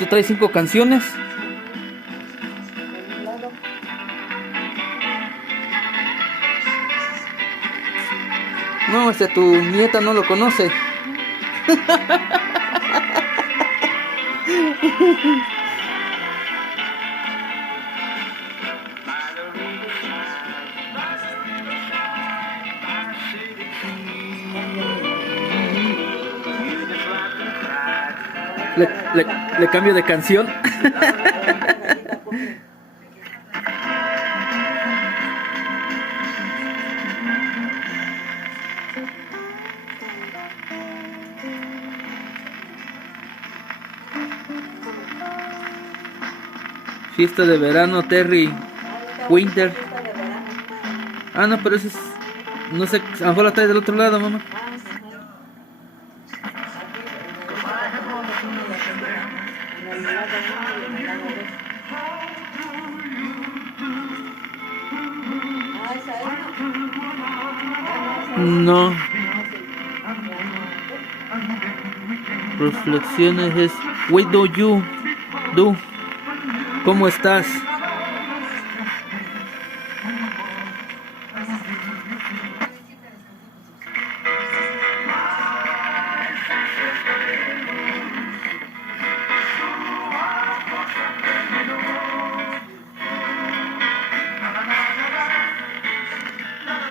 ¿Tú traes 5 canciones? No, tu nieta no lo conoce. Le cambio de canción. Fiesta de verano, Terry. Winter. Ah, no, pero ese es... No sé, a lo mejor la trae del otro lado, mamá. No. Reflexiones es... What do you do? ¿Cómo estás?